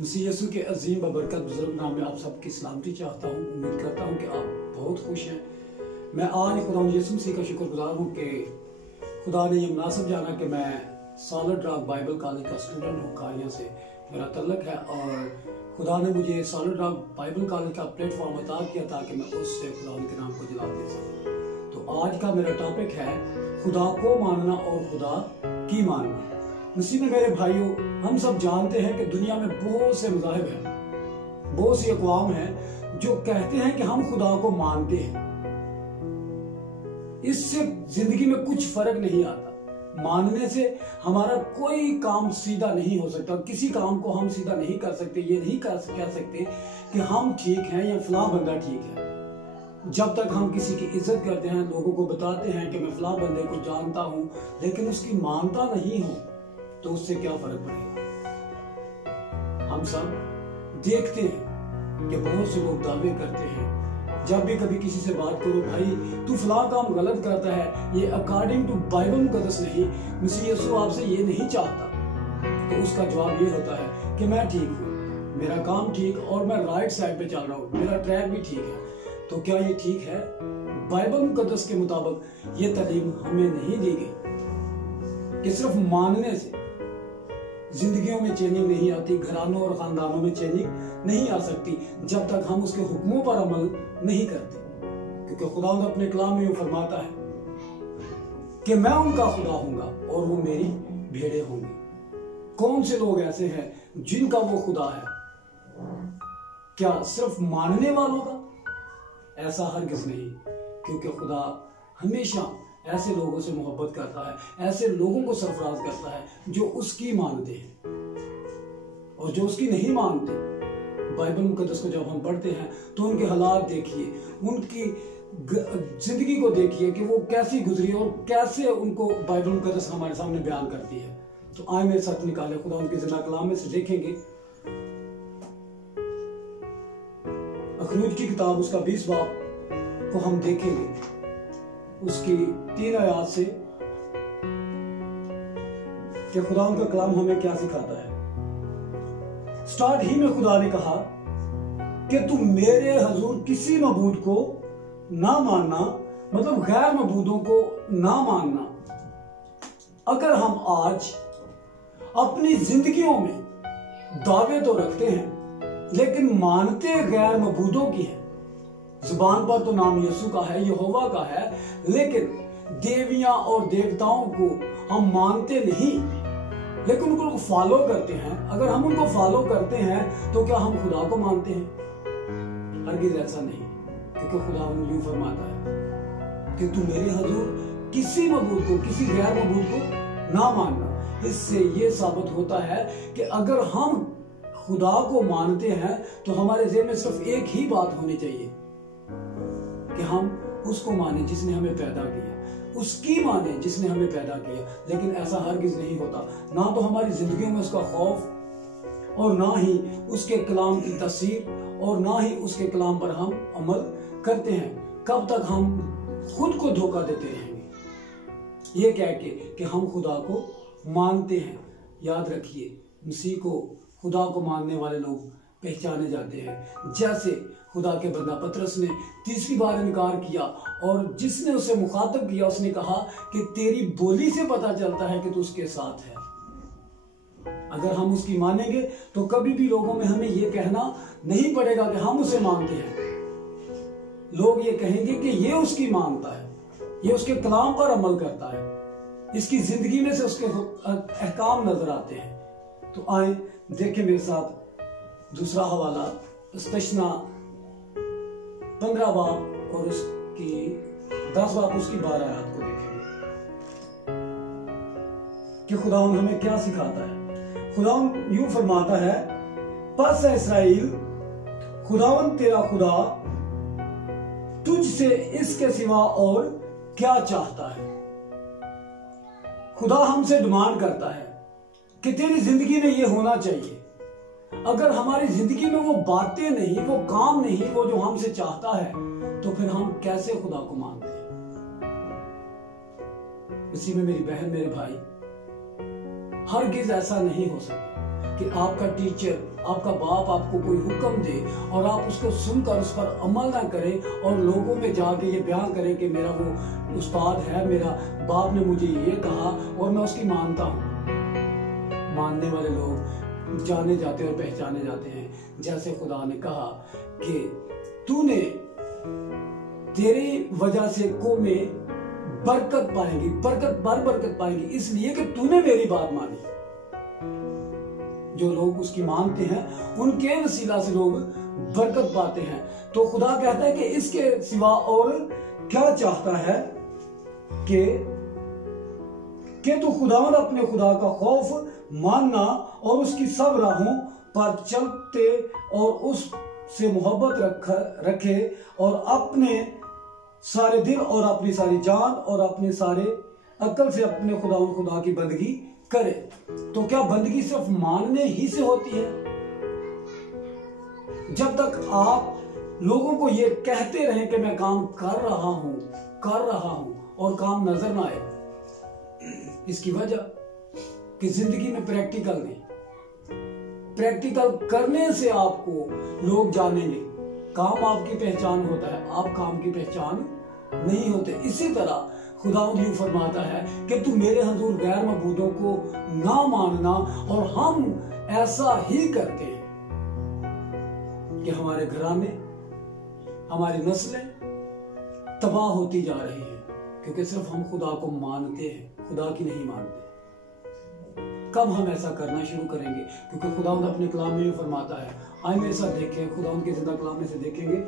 मसीह यीशु के अजीम बबरकत बुजुर्ग नाम में आप सबकी सलामती चाहता हूँ। उम्मीद करता हूँ कि आप बहुत खुश हैं। मैं आज खुदा यीशु मसीह का शुक्रगुजार हूँ कि खुदा ने ये मुनासिब जाना कि मैं सॉलिड रॉक बाइबल कॉलेज का स्टूडेंट हूँ। कारियां से मेरा तल्लक है और खुदा ने मुझे सॉलिड रॉक बाइबल कॉलेज का प्लेटफॉर्म अता किया ताकि मैं उससे खुदा के नाम को जलाल दे सकूँ। तो आज का मेरा टॉपिक है खुदा को मानना और खुदा की मानना। मसीह में मेरे भाइयों, हम सब जानते हैं कि दुनिया में बहुत से मज़ाहिब हैं, बहुत सी अक़वाम हैं जो कहते हैं कि हम खुदा को मानते हैं। इससे जिंदगी में कुछ फर्क नहीं आता। मानने से हमारा कोई काम सीधा नहीं हो सकता। किसी काम को हम सीधा नहीं कर सकते। ये नहीं कह सकते कि हम ठीक हैं या फला बंदा ठीक है। जब तक हम किसी की इज्जत करते हैं, लोगों को बताते हैं कि मैं फला बंदे को जानता हूं, लेकिन उसकी मानता नहीं हूं, तो उससे क्या फर्क पड़ेगा। हम सब देखते हैं कि बहुत से लोग दावे करते हैं। जब भी कभी किसी से बात करो, भाई तू फला काम गलत करता है, ये अकॉर्डिंग टू बाइबल मुकद्दस नहीं, मसीह यीशु आपसे ये नहीं चाहता, तो उसका जवाब ये होता है कि मैं ठीक हूँ, मेरा काम ठीक और मैं राइट साइड पे चल रहा हूँ, मेरा ट्रैक भी ठीक है। तो क्या ये ठीक है? बाइबल मुकद्दस के मुताबिक ये तालीम हमें नहीं दी गई कि सिर्फ मानने से जिंदगियों में चेंजिंग नहीं आती, घरानों और खानदानों में चेंजिंग नहीं आ सकती जब तक हम उसके हुक्मों पर अमल नहीं करते। क्योंकि खुदा अपने कलाम में फरमाता है कि मैं उनका खुदा होऊंगा और वो मेरी भेड़ें होंगी। कौन से लोग ऐसे हैं जिनका वो खुदा है? क्या सिर्फ मानने वालों का? ऐसा हरगिज नहीं, क्योंकि खुदा हमेशा ऐसे लोगों से मोहब्बत करता है, ऐसे लोगों को सरफराज करता है जो उसकी मानते हैं। और जो उसकी नहीं मानते, बाइबल मुकद्दस को जब हम पढ़ते हैं तो उनके हालात देखिए, उनकी जिंदगी को देखिए कि वो कैसी गुजरी और कैसे उनको बाइबल मुकद्दस हमारे सामने बयान करती है। तो आए मेरे साथ निकाले खुदा उनके जिंदा कलाम में से देखेंगे अखरूज की किताब उसका 20 बाब को हम देखेंगे, उसकी 3 आयत से कि खुदा उनका कलाम हमें क्या सिखाता है। स्टार्ट ही में खुदा ने कहा कि तुम मेरे हजूर किसी मबूद को ना मानना, मतलब गैर मबूदों को ना मानना। अगर हम आज अपनी जिंदगियों में दावे तो रखते हैं लेकिन मानते गैर मबूदों की है। जुबान पर तो नाम यीशु का है, यहोवा का है, लेकिन देवियां और देवताओं को हम मानते नहीं, लेकिन उनको फॉलो करते हैं। अगर हम उनको फॉलो करते हैं तो क्या हम खुदा को मानते हैं? हरगिज ऐसा नहीं, क्योंकि खुदा यूं फरमाता है कि तू मेरे हजूर किसी मबूद को, किसी गैर मबूद को ना मानना। इससे ये साबित होता है कि अगर हम खुदा को मानते हैं तो हमारे ज़हन में सिर्फ एक ही बात होनी चाहिए कि हम उसको माने जिसने हमें पैदा किया, उसकी माने जिसने हमें पैदा किया। लेकिन ऐसा हरगिज नहीं होता। ना तो हमारी जिंदगियों में उसका खौफ, और ना ही उसके कलाम की तफसीर, और ना ही उसके कलाम पर हम अमल करते हैं। कब तक हम खुद को धोखा देते रहेंगे ये कह के कि हम खुदा को मानते हैं। याद रखिए, मसीह को, खुदा को मानने वाले लोग पहचाने जाते हैं। जैसे खुदा के बंदा पतरस ने तीसरी बार इनकार किया और जिसने उसे मुखातब किया उसने कहा कि तेरी बोली से पता चलता है कि तू उसके साथ है। अगर हम उसकी मानेंगे तो कभी भी लोगों में हमें यह कहना नहीं पड़ेगा कि हम उसे मानते हैं। लोग ये कहेंगे कि ये उसकी मानता है, ये उसके कलाम पर अमल करता है, इसकी जिंदगी में से उसके अहकाम नजर आते हैं। तो आए देखें मेरे साथ दूसरा हवाला, इस्तिश्ना 15 बाब और उसकी 10 बाब उसकी 12 आयत को देखेंगे कि खुदावंद हमें क्या सिखाता है। खुदावंद यूं फरमाता है, पस है इस्राएल, खुदावंद तेरा खुदा तुझसे इसके सिवा और क्या चाहता है। खुदा हमसे डिमांड करता है कि तेरी जिंदगी में ये होना चाहिए। अगर हमारी जिंदगी में वो बातें नहीं, वो काम नहीं, वो जो हमसे चाहता है, तो फिर हम कैसे खुदा को मानते हैं? इसी में मेरी बहन, मेरे भाई, हरगिज ऐसा नहीं हो सकता। कि आपका टीचर, आपका बाप आपको कोई हुक्म दे और आप उसको सुनकर उस पर अमल ना करें और लोगों में जाके ये बयान करें कि मेरा वो उस्ताद है, मेरा बाप ने मुझे ये कहा और मैं उसकी मानता हूँ। मानने वाले लोग जाने जाते और पहचाने जाते हैं। जैसे खुदा ने कहा कि तूने, तेरी वजह से कौमें बरकत पाएंगी, बरकत पाएंगी, इसलिए कि तूने मेरी बात मानी। जो लोग उसकी मानते हैं उनके वसीला से लोग बरकत पाते हैं। तो खुदा कहता है कि इसके सिवा और क्या चाहता है कि तू खुदावंद अपने खुदा का खौफ मानना और उसकी सब राहों पर चलते और उससे मोहब्बत रखे और अपने सारे दिल और अपनी सारी जान और अपने सारे अक्ल से अपने खुदा की बंदगी करे। तो क्या बंदगी सिर्फ मानने ही से होती है? जब तक आप लोगों को ये कहते रहें कि मैं काम कर रहा हूं और काम नजर ना आए, इसकी वजह कि जिंदगी में प्रैक्टिकल नहीं। प्रैक्टिकल करने से आपको लोग जानेंगे। काम आपकी पहचान होता है, आप काम की पहचान नहीं होते। इसी तरह खुदावंद यूं फरमाता है कि तू मेरे हुजूर गैर मबूदों को ना मानना, और हम ऐसा ही करते हैं कि हमारे घराने, हमारी नस्लें तबाह होती जा रही हैं, क्योंकि सिर्फ हम खुदा को मानते हैं, खुदा की नहीं मानते। कब हम ऐसा करना शुरू करेंगे? क्योंकि खुदावंद अपने कलाम में फरमाता है, आइए मेरे साथ देखें, खुदावंद के जिंदा कलाम में से देखेंगे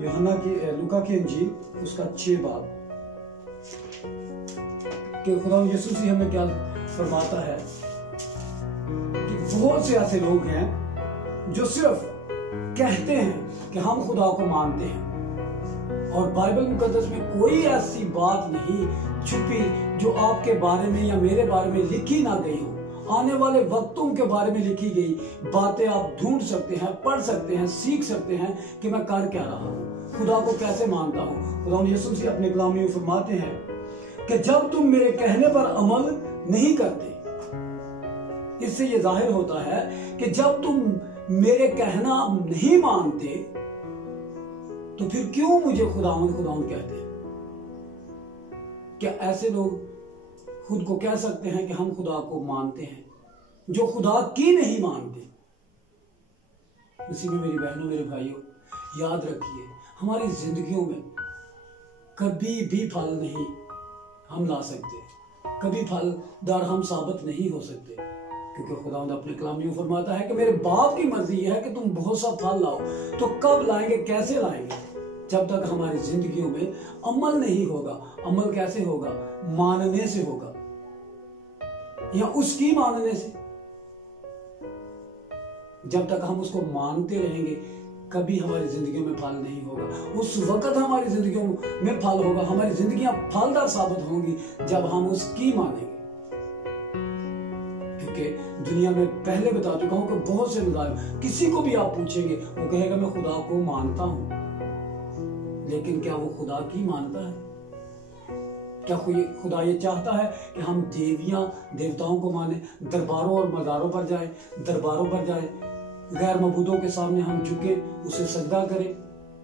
यूहन्ना की, लूका की इंजील उसका 6 बाब, कि खुदावंद यीशु मसीह हमें क्या फरमाता है कि बहुत से ऐसे लोग हैं जो सिर्फ कहते हैं कि हम खुदा को मानते हैं, और बाइबल मुकद्दस में कोई ऐसी बात नहीं छुपी जो आपके बारे में या मेरे बारे में लिखी ना गई हो। आने वाले वक्तों के बारे में लिखी गई बातें आप ढूंढ सकते हैं, पढ़ सकते हैं, सीख सकते हैं कि मैं कर क्या रहा हूं, खुदा को कैसे मानता हूं। खुदावंद यीशु मसीह अपने कलाम में फरमाते हैं कि जब तुम मेरे कहने पर अमल नहीं करते, इससे यह जाहिर होता है कि जब तुम मेरे कहना नहीं मानते तो फिर क्यों मुझे खुदावंद कहते हैं? क्या ऐसे लोग खुद को कह सकते हैं कि हम खुदा को मानते हैं जो खुदा की नहीं मानते? इसी में मेरी बहनों, मेरे भाइयों, याद रखिए, हमारी जिंदगियों में कभी भी फल नहीं हम ला सकते, कभी फलदार हम साबित नहीं हो सकते, क्योंकि खुदावंद अपने कलाम में फरमाता है कि मेरे बाप की मर्जी यह है कि तुम बहुत सा फल लाओ। तो कब लाएंगे, कैसे लाएंगे? जब तक हमारी जिंदगियों में अमल नहीं होगा। अमल कैसे होगा? मानने से होगा, या उसकी मानने से। जब तक हम उसको मानते रहेंगे कभी हमारी जिंदगियों में फल नहीं होगा। उस वक्त हमारी जिंदगियों में फल होगा, हमारी जिंदगियां फलदार साबित होंगी जब हम उसकी मानेंगे। क्योंकि दुनिया में पहले बता चुका हूं कि बहुत से लोग, किसी को भी आप पूछेंगे वो कहेगा मैं खुदा को मानता हूं, लेकिन क्या वो खुदा की मानता है? क्या खुदा ये चाहता है कि हम देवताओं को माने, दरबारों और मज़ारों पर जाएं, गैर मबूदों के सामने हम झुके, उसे सजदा करें?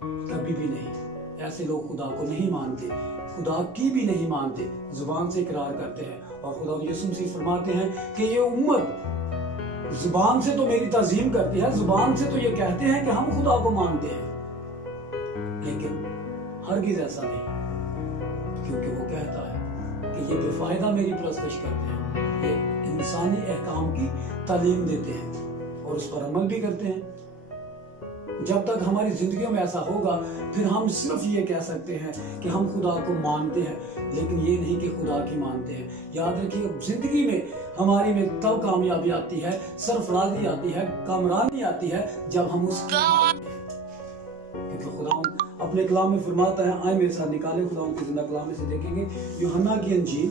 कभी भी नहीं। ऐसे लोग खुदा को नहीं मानते, खुदा की भी नहीं मानते, जुबान से इकरार करते हैं। और खुदा यीशु मसीह फरमाते हैं कि ये उम्मत जुबान से तो मेरी ताजीम करती है, जुबान से तो ये कहते हैं कि हम खुदा को मानते हैं, लेकिन हरगिज ऐसा नहीं, क्योंकि वो कहता है कि ये बेफायदा मेरी परस्तिश करते हैं, ये इंसानी अहकाम की तालीम देते हैं और उस पर अमल भी करते हैं। जब तक हमारी जिंदगियों में ऐसा होगा फिर हम सिर्फ ये कह सकते हैं कि हम खुदा को मानते हैं, लेकिन ये नहीं कि खुदा की मानते हैं। याद रखिए, जिंदगी में हमारी में तब कामयाबी आती है, सरफराजी आती है, कामरानी आती है जब हम उसकी, क्योंकि खुदा अपने कलाम में फरमाता है, आए मेरे साथ निकाले खुदा के जिंदा कलाम में से देखेंगे यूहन्ना की इंजील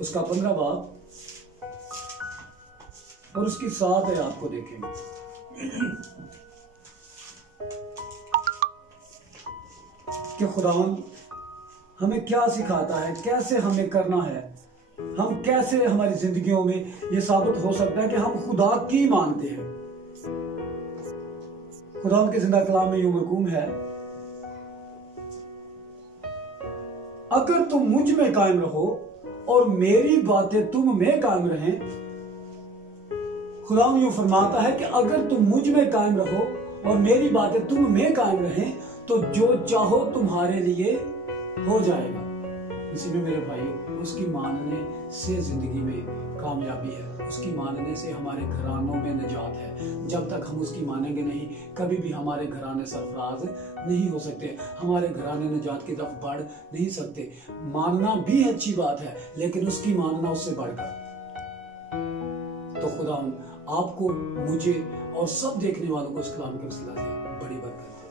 उसका 15 बाब और उसकी 7 आयत को देखेंगे। कि खुदावंद हमें क्या सिखाता है, कैसे हमें करना है हम कैसे हमारी जिंदगियों में ये साबित हो सकता है कि हम खुदा की मानते हैं। खुदा के जिंदा कलाम में यूं मरकूम है, अगर तुम मुझ में कायम रहो और मेरी बातें तुम में कायम रहें। खुदा यूं फरमाता है कि अगर तुम मुझ में कायम रहो और मेरी बातें तुम में कायम रहें तो जो चाहो तुम्हारे लिए हो जाएगा। इसी में मेरे भाइयों, उसकी मानने से जिंदगी में कामयाबी है, उसकी मानने से हमारे घरानों में निजात है। जब तक हम उसकी मानेंगे नहीं, कभी भी हमारे घराने सरफराज नहीं हो सकते, हमारे घराने निजात की तरफ बढ़ नहीं सकते। मानना भी अच्छी बात है, लेकिन उसकी मानना उससे बढ़कर। तो खुदा आपको, मुझे और सब देखने वालों को इस कलाम के वसीला से बड़ी बरकत